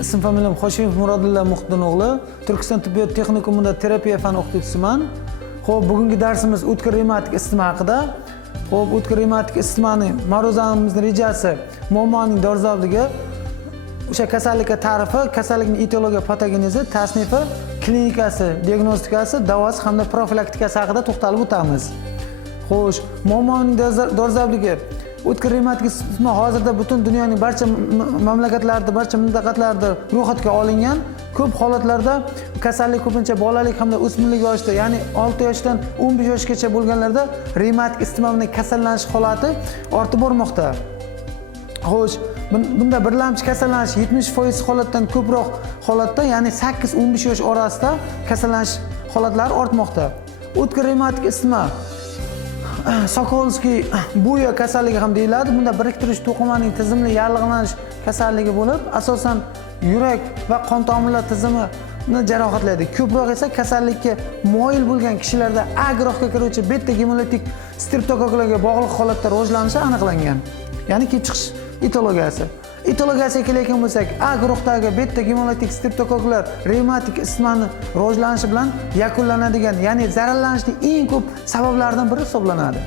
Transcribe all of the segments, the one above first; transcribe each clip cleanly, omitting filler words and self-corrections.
Ism familiyam Hoshimov Murodilla Muhiddin o'g'li. Turkiston tibbiyot texnikumida terapiya fani o'qituvchisiman. Xo'p, bugungi darsimiz o'tkir revmatik isitma haqida. Xo'p, o'tkir revmatik isitmaning ma'ruzamizning rejasi, muammoning dolzarbligi, o'sha kasallikka ta'rifi, kasallikning etiologiya, patogenezi, tasnifi, klinikasi, diagnostikasi, davosi hamda profilaktikasi haqida to'xtalib o'tamiz. Xo'sh, muammoning dolzarbligi o'tkir revmatik isitma hozirda butun dunyoning barcha mamlakatlarida, barcha mintaqalarda ro'yxatga olingan. Ko'p holatlarda kasallik ko'pincha bolalik hamda o'smirlik yoshida, ya'ni 6 yoshdan 15 yoshgacha bo'lganlarda revmatik isitma bilan kasallanish holati ortib bormoqda. Xo'sh, bunda birlamchi kasallanish 70% holatdan ko'proq holatda, ya'ni 8-15 yosh orasida kasallanish holatlari ortmoqda. O'tkir revmatik isitma Sokolskiy bo'yi kasalligi ham deyiladi. Bunda biriktirish to'qimaning tizimli yallig'lanish kasalligi bo'lib, asosan yurak va qon tomirlar tizimini jarohatlaydi. Ko'proq esa kasallikka moyil bo'lgan kishilarda A guruhiga kiruvchi beta gemolitik streptokoklarga bog'liq holatda rivojlanishi aniqlangan. Ya'ni kelib chiqish etiologiyasi. Etiologiyasiga kelayotgan bo'lsak, A guruhdagi beta gemolitik streptokoklar revmatik isitmani rivojlanishi bilan yakunlanadigan, ya'ni zararlanishning eng ko'p sabablaridan biri hisoblanadi.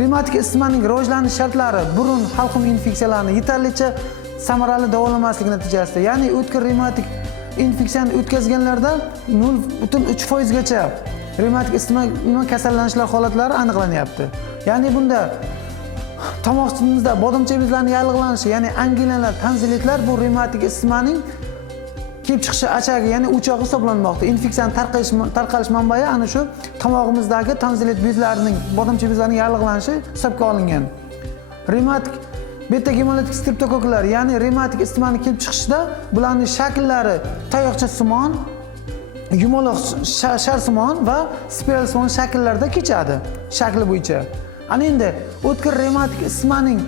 Revmatik isitmaning rivojlanish shartlari burun halqum infeksiyalarini yetarlicha samarali davolamaslik natijasida, ya'ni o'tkir revmatik infeksiyani o'tkazganlarda 0.3% gacha revmatik isitma kasallanishlar holatlari aniqlanyapti. Ya'ni bunda tomoqchimizda bodomcha bezlarining yallig'lanishi, ya'ni anginalar, tanzilitlar bu revmatik isitmaning kelib chiqishi achagi, ya'ni o'chog'i hisoblanmoqda. Infeksiyaning tarqalish manbai ana shu tomog'imizdagi tanzilit bezlarining, bodomcha bezlarining yallig'lanishi hisobga olingan. Revmatik beta gemolitik streptokoklar, ya'ni revmatik isitmaning kelib chiqishida bularning shakllari tayoqchasimon, yumaloq sharsimon va spiralsimon shakllarda kechadi, shakli bo'yicha. Ana endi o'tkir revmatik isitmaning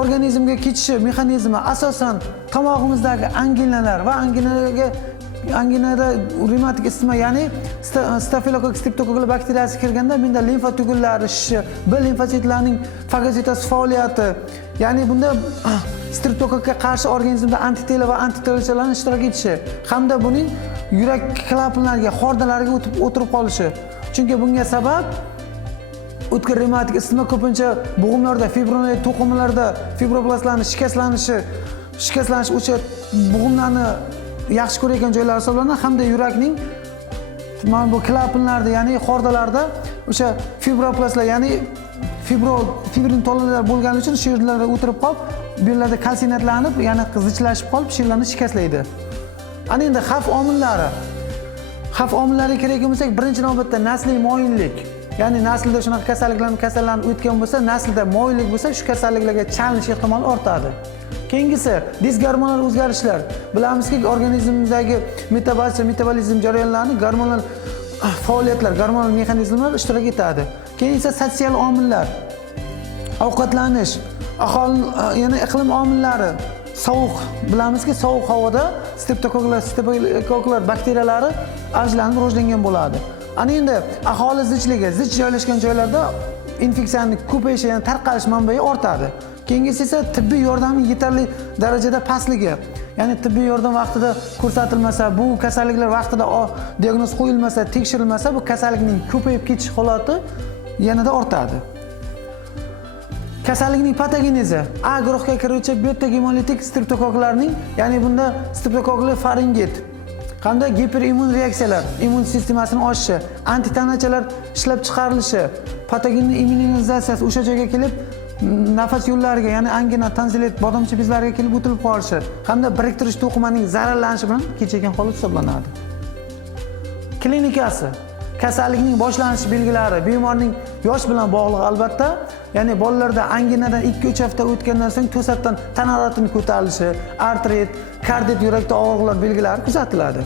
organizmga kechishi mexanizmi asosan tomog'imizdagi anginalar va anginada revmatik isitma, ya'ni stafilokokk streptokokk bakteriyasi kirganda bunda limfa tugullari shishi, B limfositlarning fagositoz faoliyati, ya'ni bunda streptokokka qarshi organizmda antitela va antitelalarning ishtirok etishi hamda buning yurak klapanlariga, xordalariga o'tirib qolishi. Chunki bunga sabab o'tkir revmatik isitma ko'pincha bo'g'imlarda, fibrinoid to'qimalarda fibroblastlarning shikastlanish o'sha bo'g'imlarni yaxshi ko'rayotgan joylari hisoblanadi hamda yurakning mana bu klapanlarda, ya'ni xordalarda o'sha fibroblastlar, ya'ni fibrin tolalar bo'lgani uchun shu yerlarda o'tirib qolib, bu yerlarda kalsinatlanib, ya'ni qizichlashib qolib, shu yerlarni shikastlaydi. Ana endi xavf omillariga kirayotgan bo'lsak, birinchi navbatda nasliy moyillik. Ya'ni naslda shunaqa kasalliklarni kasallanib o'tgan bo'lsa, naslda moyillik bo'lsa, shu kasalliklarga chalinish ehtimoli ortadi. Keyingisi disgormonal o'zgarishlar. Bilamizki, organizmimizdagi metabolizm jarayonlarini gormonal faoliyatlar, gormonal mexanizmlar ishtirok etadi. Keyin esa sotsial omillar, ovqatlanish, aholi, yana iqlim omillari, sovuq. Bilamizki, sovuq havoda streptokoklar bakteriyalari avjlanib rivojlangan bo'ladi. Ana endi aholi zichligi, zich joylashgan joylarda infeksiyaning ko'payishi, ya'ni tarqalish manbai ortadi. Keyingisi esa tibbiy yordamning yetarli darajada pastligi. Ya'ni tibbiy yordam vaqtida ko'rsatilmasa, bu kasalliklar vaqtida diagnoz qo'yilmasa, tekshirilmasa, bu kasallikning ko'payib ketish holati yanada ortadi. Kasallikning patogenezi A guruhiga kiruvchi beta gemolitik streptokoklarning, ya'ni bunda streptokokli faringit hamda giperimmun reaksiyalar, immun sistemasining oshishi, antitanachalar ishlab chiqarilishi, patogenning immunizatsiyasi o'sha joyga kelib, nafas yo'llariga, ya'ni angina, tanzilit, bodomcha bezlariga kelib o'tilib qolishi hamda biriktirish to'qimaning zararlanishi bilan kechayotgan holat hisoblanadi. Klinikasi. Kasallikning boshlanish belgilari bemorning yosh bilan bog'liq albatta. Ya'ni bolalarda anginadan 2-3 hafta o'tgandan so'ng to'satdan tan haroratining ko'tarilishi, artrit, kardiyat yurakda og'riqlar belgilari kuzatiladi.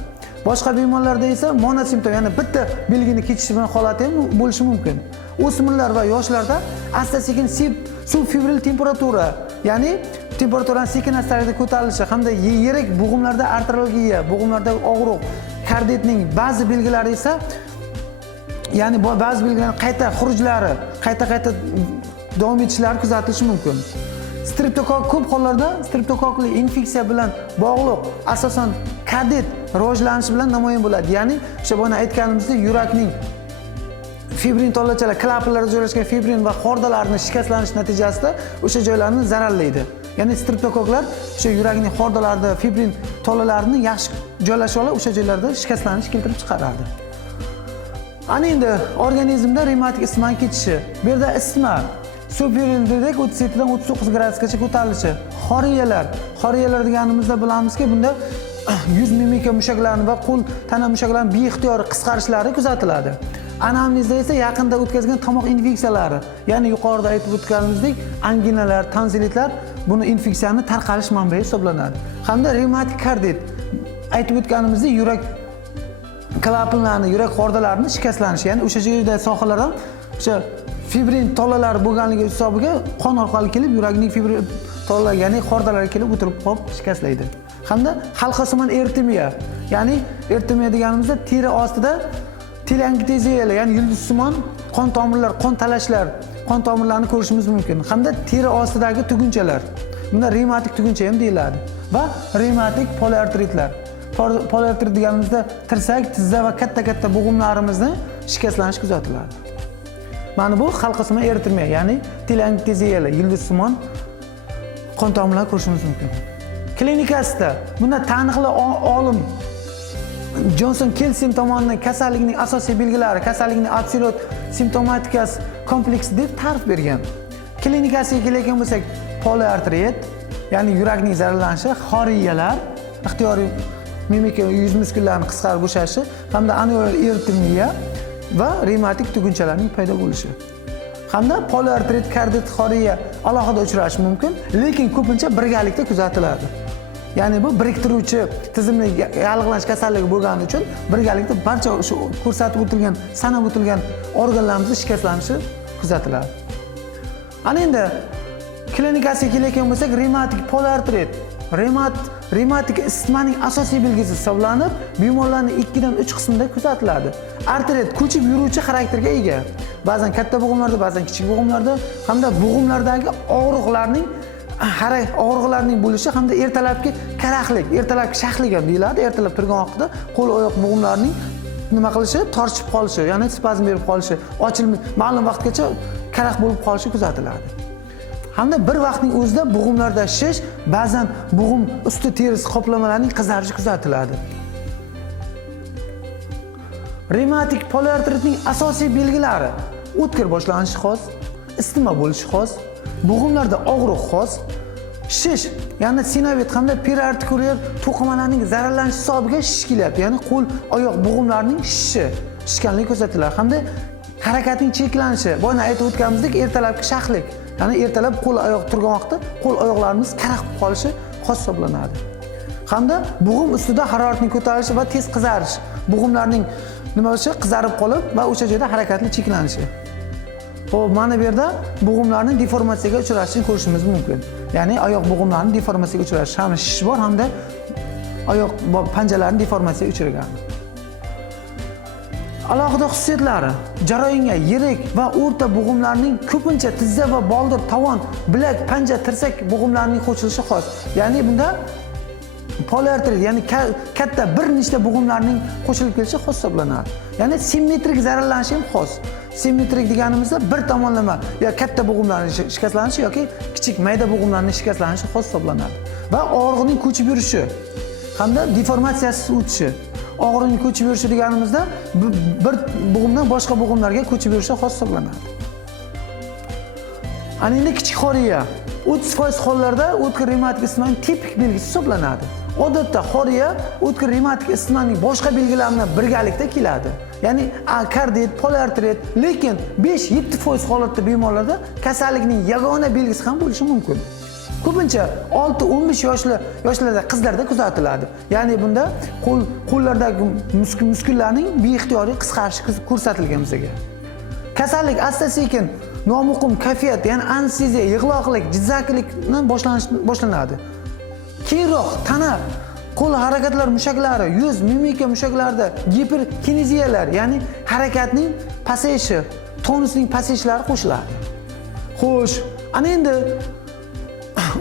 Boshqa bemorlarda esa monosimptom, ya'ni bitta belgini kechishi bilan holati ham bo'lishi mumkin. O'smirlar va yoshlarda asta-sekin subfibril temperatura, ya'ni temperaturaning sekin-asta ko'tarilishi hamda yirik bo'g'imlarda arterialgiya, bo'g'imlarda og'riq, kardiyatning ba'zi belgilari esa, ya'ni ba'zi belgilarning qayta xurujlari, qayta davom etishlari kuzatilishi mumkin. streptokok ko'p hollarda streptokokli infeksiya bilan bog'liq asosan kardit rivojlanishi bilan namoyon bo'ladi. Ya'ni o'sha bo'na aytganimizdek yurakning fibrin tollachalar, klapanlarda joylashgan fibrin va xordalarning shikastlanish natijasida o'sha joylarni zararlaydi. Ya'ni streptokoklar o'sha yurakning xordalarida fibrin tollalarini yaxshi joylashib olib, o'sha joylarda shikastlanish keltirib chiqaradi. Ana endi organizmda revmatik isitmaning ketishi. Bu yerda isitma superior dedik 37 dan 39 gradusgacha ko'tarilishi. Xoriyalar deganimizda bilamizki, bunda yuz mimika mushaklarini va qo'l tana mushaklarini beixtiyor qisqarishlari kuzatiladi. Anamnezda esa yaqinda o'tkazgan tomoq infeksiyalari, ya'ni yuqorida aytib o'tganimizdek anginalar, tonzilitlar buni infeksiyani tarqalish manbai hisoblanadi. Hamda revmatik kardit aytib o'tganimizdek yurak klapanlarini, yurak xordalarini shikastlanishi, ya'ni o'sha joyda sohalardan o'sha fibrin tolalari bo'lganligi hisobiga qon orqali kelib yurakning fibrin tolalari, ya'ni xordalari kelib o'tirib qolib shikastlaydi. Hamda halqasimon eritmiya, ya'ni eritmiya deganimizda teri ostida telangikteziyali, ya'ni yulduzsimon qon tomirlar, qon talashlar, qon tomirlarini ko'rishimiz mumkin. Hamda teri ostidagi tugunchalar. Bunda revmatik tuguncha ham deyiladi. Va revmatik poliartritlar. Poliartrit deganimizda tirsak, tizza va katta-katta bo'g'imlarimizni shikastlanishi kuzatiladi. Mana bu halqasimon eritmiya, ya'ni telangikteziyali, yulduzsimon qon tomirlarini ko'rishimiz mumkin. Klinikasida bunda taniqli olim Johnson Kelsim tomonidan kasallikning asosiy belgilari, kasallikning absolyut simptomatikasi kompleksi deb ta'rif bergan. Klinikasiga keladigan bo'lsak, poliartrit, ya'ni yurakning zararlanishi, xoriyalar, ixtiyoriy mimika yuz muskullarining qisqarib bo'shashi hamda anual eritmiya va revmatik tugunchalarning paydo bo'lishi. Hamda poliartrit, kardit, xoriya alohida uchrashi mumkin, lekin ko'pincha birgalikda kuzatiladi. Ya'ni bu biriktiruvchi tizimli yallig'lanish kasalligi bo'lgani uchun birgalikda barcha shu ko'rsatib o'tilgan, sanab o'tilgan organlarimizning shikastlanishi kuzatiladi. Ana endi klinikasiga keladigan bo'lsak, revmatik poliartrit, revmatik isitmaning asosiy belgisi hisoblanib, bemorlarning 2 dan 3 qismida kuzatiladi. Artrit ko'chib yuruvchi xarakterga ega. Ba'zan katta bo'g'imlarda, ba'zan kichik bo'g'imlarda hamda bo'g'imlardagi og'riqlarning bo'lishi hamda ertalabki karaxtlik, ertalabki shaxtlik ham deyiladi. Ertalab turgan vaqtida qo'l oyoq bo'g'imlarining nima qilishi, torchib qolishi, ya'ni spazm berib qolishi, ochilmay ma'lum vaqtgacha karaxt bo'lib qolishi kuzatiladi. Hamda bir vaqtning o'zida bo'g'imlarda shish, ba'zan bo'g'im usti terisi qoplamalarining qizarishi kuzatiladi. Revmatik poliartritning asosiy belgilari: o'tkir boshlanishi xos, isitma bo'lishi xos, bo'g'imlarda og'riq xos, shish, ya'ni sinovit hamda periartikulyar to'qimalarning zararlanishi hisobiga shish kelyapti, ya'ni qo'l oyoq bo'g'imlarining shishganligi kuzatiladi. Hamda harakatning cheklanishi, boya aytib o'tganimizdek, ertalabki shaxtlik, ya'ni ertalab qo'l oyoq turgan vaqtda qo'l oyoqlarimiz karaxt bo'lib qolishi xos hisoblanadi. Hamda bo'g'im ustida haroratning ko'tarilishi va tez qizarish, bo'g'imlarning nima bo'lishi, qizarib qolib va o'sha joyda harakatli cheklanishi. Xo'p, mana bu yerda bo'g'imlarning deformatsiyaga uchrashini ko'rishimiz mumkin. Ya'ni oyoq bo'g'imlarining deformatsiyaga uchrashi, ham shish bor, hamda oyoq panjalarining deformatsiyaga uchragan. Alohida xususiyatlari: jarayonga yirik va o'rta bo'g'imlarning ko'pincha tizza va boldir, tovon, bilak, panja, tirsak bo'g'imlarining qo'shilishi xos. Ya'ni bunda poliartrit, ya'ni katta bir nechta bo'g'imlarning qo'shilib kelishi xos hisoblanadi. Ya'ni simmetrik zararlanish ham xos. Simmetrik deganimizda bir tomonlama yo katta bo'g'imlarning shikastlanishi yoki kichik mayda bo'g'imlarning shikastlanishi xos hisoblanadi. Va og'riqning ko'chib yurishi hamda deformatsiyasiz o'tishi. Og'riqning ko'chib yurishi deganimizda bir bo'g'imdan boshqa bo'g'imlarga ko'chib yurishi xos hisoblanadi. Ana endi kichik xoriya 30% hollarda o'tkir revmatik isitmaning tipik belgisi hisoblanadi. Odatda xoriya o'tkir revmatik isitmaning boshqa belgilari bilan birgalikda keladi. Ya'ni kardit, poliartrit, lekin 5-7% holatda bemorlarda kasallikning yagona belgisi ham bo'lishi mumkin. Ko'pincha 6-15 yoshlarda qizlarda kuzatiladi. Ya'ni bunda qo'llardagi muskullarning beixtiyoriy qisqarishi ko'rsatilgan bizga. Kasallik asta-sekin nomuqim kayfiyat, ya'ni anesteziya, yig'loqlik, jizzaklikdan boshlanadi. Keyinroq tana, qo'l harakatlar mushaklari, yuz, mimika mushaklarida giperkineziyalar, ya'ni harakatning pasayishi, tonusning pasayishlari qo'shiladi. Xo'sh, ana endi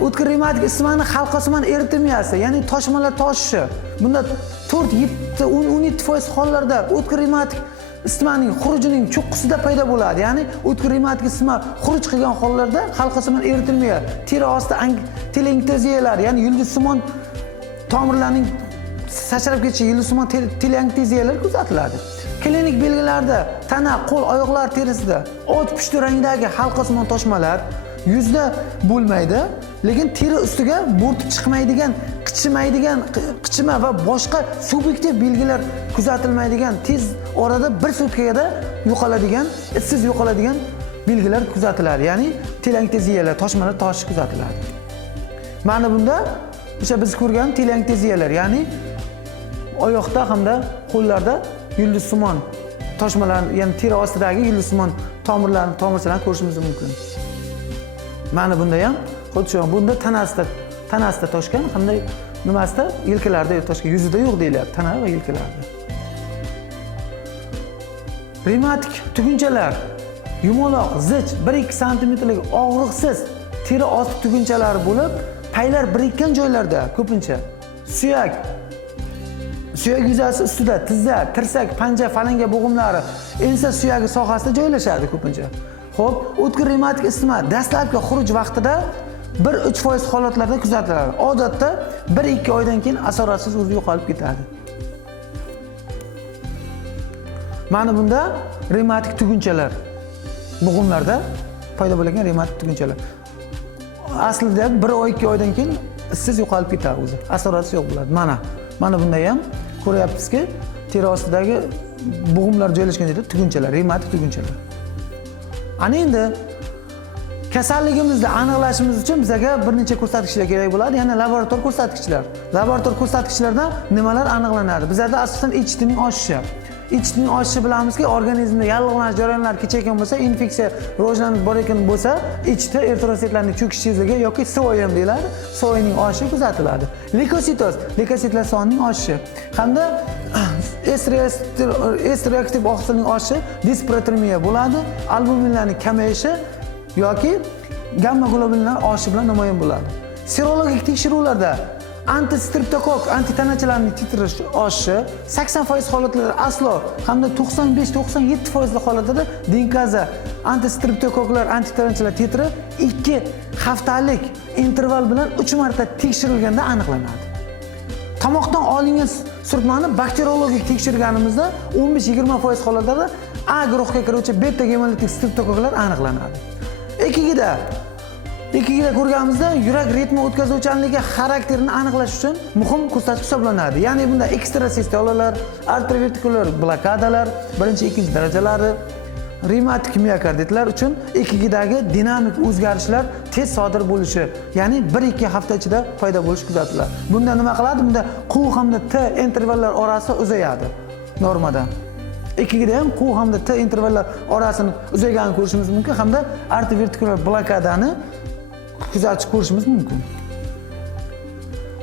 o'tkir revmatik isitmani halqasimon eritilmayapti, ya'ni toshmalar toshishi. Bunda 4-17% hollarda o'tkir revmatik isitmaning xurujining cho'qqisida paydo bo'ladi. Ya'ni o'tkir revmatik isitma xuruj qilgan hollarda halqasimon eritilmaydi. Teri osti telenteziyalar, ya'ni yulduzsimon tomirlarning sachrab ketishi, yulduzsimon telenteziyalar kuzatiladi. Klinik belgilarda tana, qo'l, oyoqlar terisida och pushti rangdagi halqasimon toshmalar yuzda bo'lmaydi, lekin teri ustiga bo'rtib chiqmaydigan, qichima va boshqa subyektiv belgilar kuzatilmaydigan, tez orada 1 sutkada yo'qoladigan, izsiz yo'qoladigan belgilar kuzatiladi. Ya'ni telenteziyalar, toshmalar toshishi kuzatiladi. Mana bunda o'sha biz ko'rgan telenteziyalar, ya'ni oyoqda hamda qo'llarda yulduzsimon toshmalar, ya'ni teri ostidagi yulduzsimon tomirchalarni ko'rishimiz mumkin. Mana bunda ham xuddi shu, bunda tanasida toshgan hamda nimasida yelkalarida toshgan, yuzida yo'q deyilyapti, tana va yelkalarda. Revmatik tugunchalar yumaloq, zich 1-2 santimetrlik og'riqsiz teri osti tugunchalari bo'lib, paylar birikkan joylarda ko'pincha suyak yuzasi ustida, tizza, tirsak, panja, falanga bo'g'imlari, ensa suyagi sohasida joylashadi ko'pincha. Xo'p, o'tkir revmatik isitma dastlabki xuruj vaqtida 1-3% holatlarda kuzatiladi. Odatda 1-2 oydan keyin asoratsiz o'zi yo'qolib ketadi. Mana bunda revmatik tugunchalar, bo'g'imlarda paydo bo'lgan revmatik tugunchalar. Aslida 1 oy 2 oydan keyin izsiz yo'qolib ketadi o'zi. Asoratsiz yo'q bo'ladi. Mana bunda ham ko'ryapsizki, teri ostidagi bo'g'imlar joylashgan joyda tugunchalar, revmatik tugunchalar. Ana endi kasalligimizni aniqlashimiz uchun bizga bir necha ko'rsatkichlar kerak bo'ladi, ya'ni laborator ko'rsatkichlar. Laborator ko'rsatkichlardan nimalar aniqlanadi? Bizda asosan ichitining oshishi. Ichitining oshishi bilamizki, organizmda yallig'lanish jarayonlari kechayotgan bo'lsa, infeksiya rivojlanib borayotgan bo'lsa, ichda eritrositlarning cho'kish tezligi yoki SOM deyiladi, SOMning oshishi kuzatiladi. Leykositoz, leykositlar sonining oshishi hamda S reaktiv oqsilning oshishi disprotermiya bo'ladi, albuminlarning kamayishi yoki gamma globinlar oshishi bilan namoyon bo'ladi. Serologik tekshiruvlarda antistreptokok, antitanachalarning titrish oshishi 80% holatlarda aslo hamda 95-97% holatlarda dinkaza, antistreptokoklar, antitanachalar titri 2 haftalik interval bilan 3 marta tekshirilganda aniqlanadi. Tomoqdan olingan surtmani bakteriologik tekshirganimizda 15-20% holatlarda A guruhiga kiruvchi beta gemolitik streptokoklar aniqlanadi. EKGda ko'rganimizda yurak ritmi o'tkazuvchanligi xarakterini aniqlash uchun muhim ko'rsatkich hisoblanadi. Ya'ni bunda ekstrasistolalar, arterioventrikulyar blokadalar, 1-2 darajalari, revmatik miokarditlar uchun EKGdagi dinamik o'zgarishlar tez sodir bo'lishi, ya'ni 1-2 hafta ichida paydo bo'lishi kuzatiladi. Bunda nima qiladi? Bunda Q hamda T intervallar orasi uzayadi normadan. EKGda ham Q hamda T intervallar orasini uzayganini ko'rishimiz mumkin hamda arterioventrikulyar blokadani kuzatib ko'rishimiz mumkin.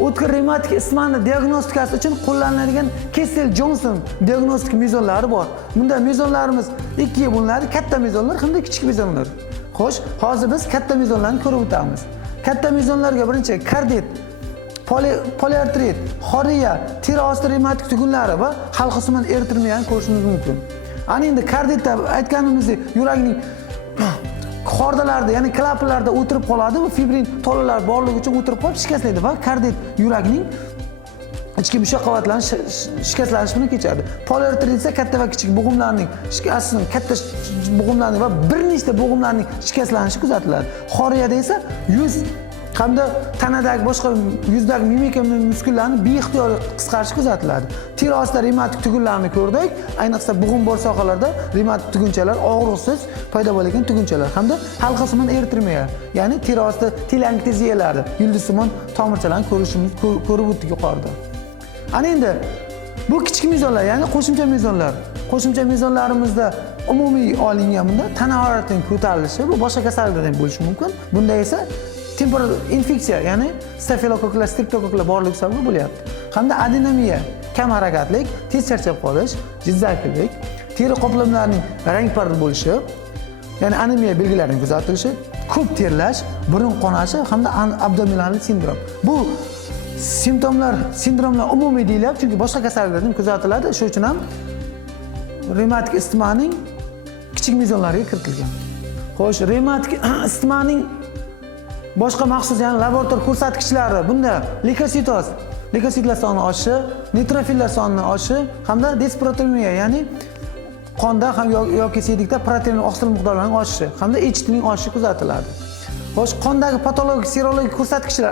O'tkir revmatik isitmani diagnostikasi uchun qo'llaniladigan Kessel-Johnson diagnostik mezonlari bor. Bunda mezonlarimiz 2 ga bo'linadi, katta mezonlar hamda kichik mezonlar. Xo'sh, hozir biz katta mezonlarni ko'rib o'tamiz. Katta mezonlarga birinchi kardit, poliartrit, xoriya, teri osti revmatik tugunlari va halqasimon eritilmaganini ko'rishimiz mumkin. Ana endi karditda aytganimizdek, yurakning xordalarda, ya'ni klapalarda o'tirib qoladi, bu fibrin tolalar borligi uchun o'tirib qolib shikastlaydi va kardit yurakning ichki mushak qavatlarini shikastlanish bilan kechadi. Poliartrit esa katta va kichik bo'g'imlarning aslida katta bo'g'imlarning va bir nechta bo'g'imlarning shikastlanishi kuzatiladi. Xoriyada esa yuz hamda tanadagi boshqa yuzdagi mimika muskullarni beixtiyor qisqarishi kuzatiladi. Teri ostida revmatik tugunlarni ko'rdik. Ayniqsa bo'g'im bor sohalarda revmatik tugunchalar, og'riqsiz paydo bo'lgan tugunchalar hamda halqasimon eritilmagan, ya'ni teri osti telankteziyalari, yulduzsimon tomirchalarni ko'rib o'tdik yuqorida. Ana endi bu kichik mezonlar, ya'ni qo'shimcha mezonlar. Qo'shimcha mezonlarimizda umumiy olingan bunda tana haroratining ko'tarilishi, bu boshqa kasalliklardan ham bo'lishi mumkin. Bunda esa temporal infeksiya, ya'ni stafilokoklar, streptokoklar borligi sabab bo'lyapti. Hamda adenomiya, kam harakatlik, tez charchab qolish, jizzaklik, teri qoplamlarining rangpar bo'lishi, ya'ni anemiya belgilarining kuzatilishi, ko'p terlash, burun qonashi hamda abdominal sindrom. Bu sindromlar umumiy deyiladi, chunki boshqa kasalliklarda ham kuzatiladi. Shuning uchun ham revmatik isitmaning kichik mezonlariga kiritilgan. Xo'sh, revmatik isitmaning boshqa maxsus, ya'ni laborator ko'rsatkichlari bunda leykositlar soni oshishi, neytrofillar sonining oshishi hamda disprotomiya, ya'ni qonda ham yoki siydik protein oqsil miqdorlarining oshishi hamda HTning oshishi kuzatiladi. Xo'sh, qondagi patologik serologik ko'rsatkichlar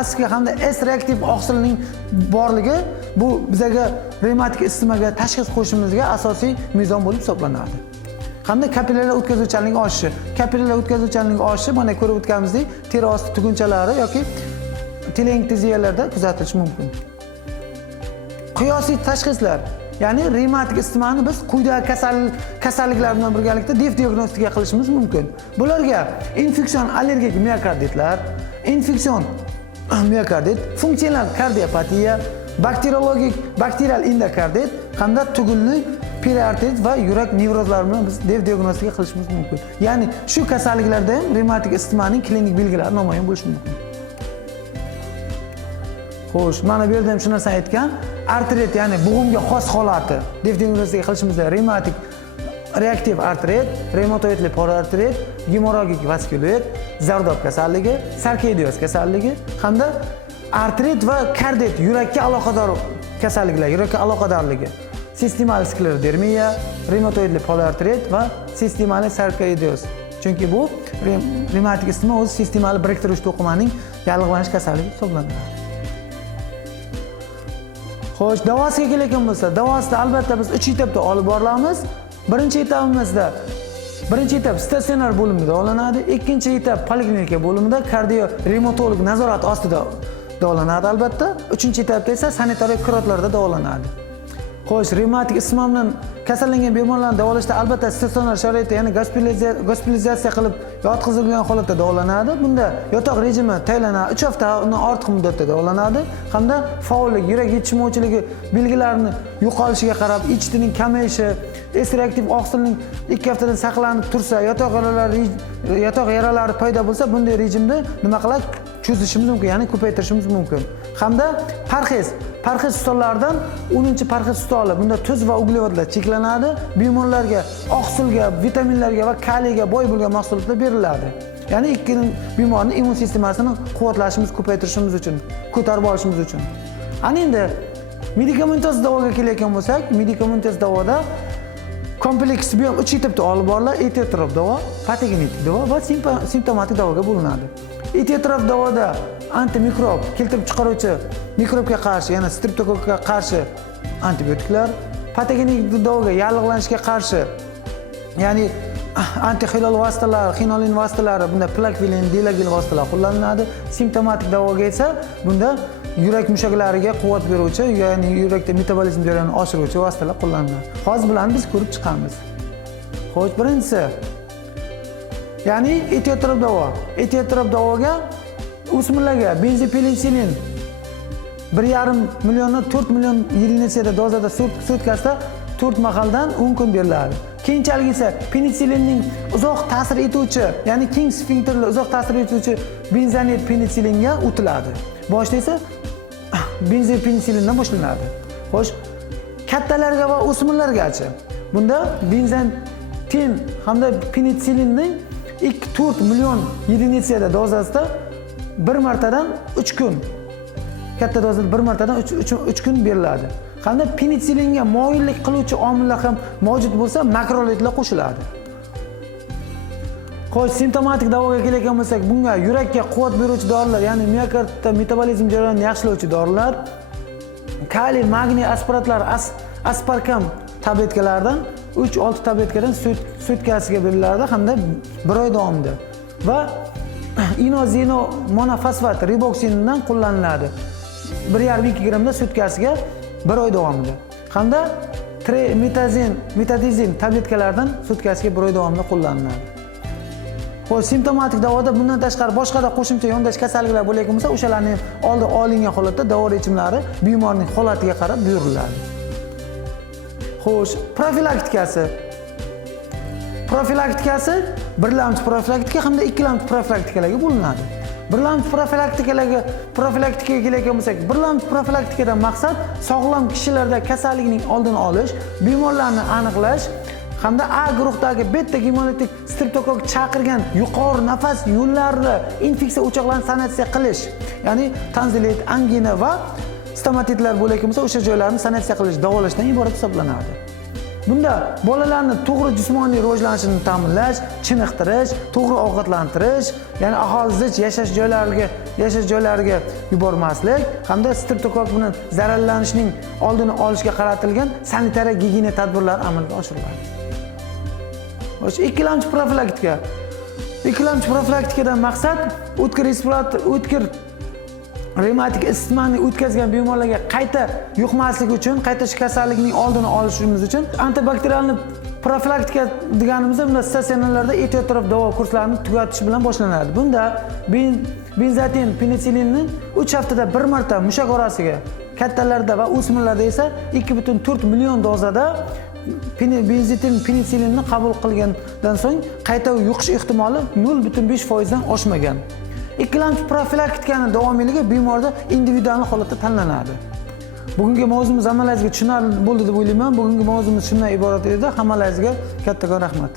asli hamda S reaktiv oqsilning borligi bu bizga revmatik isitmaga tashxis qo'yishimizga asosiy mezon bo'lib hisoblanadi. Hamda kapillyar o'tkazuvchanlik oshishi. Kapillyar o'tkazuvchanlik oshishi mana ko'rib o'tganimizdek teri osti tugunchalari yoki teleenteziyalarda kuzatilishi mumkin. Qiyosiy tashxislar, ya'ni revmatik isitmani biz quyidagi kasalliklar bilan birgalikda diagnostika qilishimiz mumkin. Bularga infeksion allergik miokarditlar, infeksion miokardit, funksional kardiopatiya, bakterial endokardit hamda tug'illi periartrit va yurak nevrozlari bilan biz diagnostika qilishimiz mumkin. Ya'ni shu kasalliklarda ham revmatik isitmaning klinik belgilari namoyon bo'lishi mumkin. Xo'sh, mana bu yerda ham shu narsani aytgan, artrit, ya'ni bo'g'imga xos holati diagnostika qilishimizda revmatik reaktiv artrit, revmatoidli poliartrit, gemorragik vaskülit, zardob kasalligi, sarkoidoz kasalligi hamda artrit va kardit yurakka aloqador kasalliklar, yurakka aloqadorligi, sistemali sklerodermiya, revmatoidli poliartrit va sistemali sarkoidoz. Chunki bu revmatik isitma o'zi sistemali biriktiruvchi to'qimaning yallig'lanish kasalligi hisoblanadi. Xo'sh, davosiga keladigan bo'lsa, davosida albatta biz 3 etapda olib borilamiz. Birinchi etap statsionar bo'limda davolanadi, ikkinchi etap poliklinika bo'limida kardio-revmatolog nazorati ostida davolanadi albatta. Uchinchi etapda esa sanitariya kurortlarda davolanadi. Xo'sh, revmatik isitma bilan kasallangan bemorlarni davolashda albatta statsionar sharoitda, ya'ni gospitalizatsiya qilib yotqizilgan holatda davolanadi. Bunda yotoq rejimi tayinlanadi, 3 hafta undan ortiq muddatda davolanadi hamda faollik, yurak yetishmovchiligi belgilarini yo'qolishiga qarab, HTning kamayishi, S reaktiv oqsilning 2 haftadan saqlanib tursa, yotoq yaralari paydo bo'lsa, bunday rejimda nima qilib cho'zishimiz mumkin, ya'ni ko'paytirishimiz mumkin. Hamda parhez stollardan 10-parhez stoli, bunda tuz va uglevodlar cheklanadi. Bemorlarga oqsilga, vitaminlarga va kaliyga boy bo'lgan mahsulotlar beriladi. Ya'ni bemorning immun sistemasini quvvatlashimiz, ko'paytirishimiz uchun, ko'tarib olishimiz uchun. Ana endi medikamentoz davoga keladigan bo'lsak, medikamentoz davoda kompleks biom 3 etapda olib boriladi. Etiyotrop davo, patogenetik davo va simptomatik davoga bo'linadi. Etiyotrop davoda antimikrob keltirib chiqaruvchi mikrobga qarshi, ya'ni streptokokka qarshi antibiotiklar, patogenetik davoga yallig'lanishga qarshi, ya'ni antixilol vositalar, xinolin vositalari, bunda plakvilin, dilagil vositalar qo'llaniladi. Simptomatik davoga esa bunda yurak mushaklariga quvvat beruvchi, ya'ni yurakda metabolizm jarayonini oshiruvchi vositalar qo'llaniladi. Hozir bilan biz ko'rib chiqamiz. Xo'sh, birinchisi, ya'ni etiyotrop davo. Etiyotrop davoga o'smirlarga benzopenicillin 1,5 milliondan 4 million yerinetsiyada dozada sutkasida 4 mahaldan 10 kun beriladi. Keyinchalik esa penissillinning uzoq ta'sir etuvchi, ya'ni keng sfinkterli uzoq ta'sir etuvchi benzanit penissillinga o'tiladi. Boshida esa benzopenissillindan boshlanadi. Xo'sh, kattalarga va o'smirlargacha bunda benzantin hamda penissillinning 2-4 million yerinetsiyada dozasida 1 martadan 3 kun, katta dozada 1 martadan 3 kun beriladi. Hamda penissillinga moyillik qiluvchi omillar ham mavjud bo'lsa, makrolidlar qo'shiladi. Xo'sh, simptomatik davoga keladigan bo'lsak, bunga yurakka quvvat beruvchi dorilar, ya'ni miokardda metabolizm jarayonini yaxshilovchi dorilar, kaliy, magniy aspiratlar, asparkam tabletkalaridan 3-6 tabletkadan sutkasiga beriladi hamda 1 oy davomida va inozino monofosfat riboksindan qo'llaniladi. 1,5-2 grammda sutkasiga 1 oy davomida hamda metadizin tabletkalaridan sutkasiga 1 oy davomida qo'llaniladi. Xo'sh, simptomatik davoda bundan tashqari boshqada qo'shimcha yondosh kasalliklar bo'ladigan bo'lsa, o'shalarni oldin olingan holatda davo rejimlari bemorning holatiga qarab buyuriladi. Xo'sh, profilaktikasi birlamchi profilaktika hamda ikkilamchi profilaktikalarga bo'linadi. Birlamchi profilaktikaga keladigan bo'lsak, birlamchi profilaktikadan maqsad sog'lom kishilarda kasallikning oldini olish, bemorlarni aniqlash hamda A guruhdagi beta gemolitik streptokok chaqirgan yuqori nafas yo'llari infeksiya o'choqlarini sanatsiya qilish, ya'ni tonzillit, angina va stomatitlar bo'layotgan bo'lsa, o'sha joylarni sanatsiya qilish, davolashdan iborat hisoblanadi. Bunda bolalarni to'g'ri jismoniy rivojlanishini ta'minlash, chiniqtirish, to'g'ri ovqatlantirish, ya'ni aholi zich yashash joylariga yubormaslik hamda streptokok bilan zararlanishning oldini olishga qaratilgan sanitariya gigiyena tadbirlari amalga oshiriladi. O'sha ikkilamchi profilaktika. Ikkilamchi profilaktikadan maqsad o'tkir revmatik isitmani o'tkazgan bemorlarga qayta yuqmasligi uchun, qayta shu kasallikning oldini olishimiz uchun antibakterialni profilaktika deganimizda bunda statsionarlarda etiotrop davo kurslarini tugatish bilan boshlanadi. Bunda benzatin, penitsillinni 3 haftada bir marta mushak orasiga, kattalarda va o'smirlarda esa 2,4 million dozada benzatin, penitsillinni qabul qilgandan so'ng qayta yuqish ehtimoli 0,5% dan oshmagan. Ikkilamchi profilaktikani davomiyligi bemorda individual holatda tanlanadi. Bugungi mavzumiz hammalaringizga tushunarli bo'ldi deb o'ylayman. Bugungi mavzumiz shundan iborat edi. Hammalaringizga kattakon rahmat.